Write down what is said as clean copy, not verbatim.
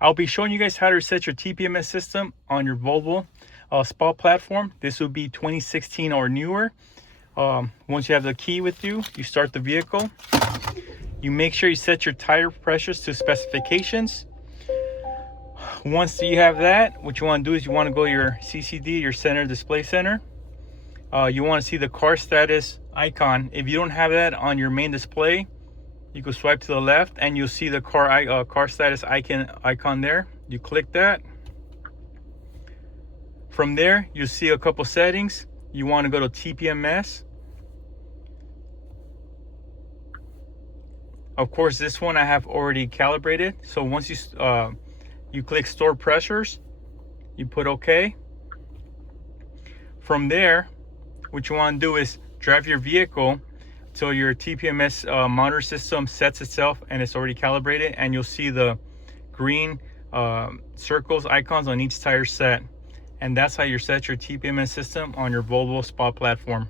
I'll be showing you guys how to reset your TPMS system on your Volvo SPA platform. This will be 2016 or newer. Once you have the key with you, you start the vehicle. You make sure you set your tire pressures to specifications. Once you have that, what you want to do is you want to go to your CCD, your center display center. You want to see the car status icon. If you don't have that on your main display, you can swipe to the left and you'll see the car status icon there. You click that. From there, you'll see a couple settings. You want to go to TPMS. Of course, this one I have already calibrated. So once you click store pressures, you put OK. From there, what you want to do is drive your vehicle till your TPMS monitor system sets itself and it's already calibrated, and you'll see the green circles icons on each tire set. And that's how you set your TPMS system on your Volvo SPA platform.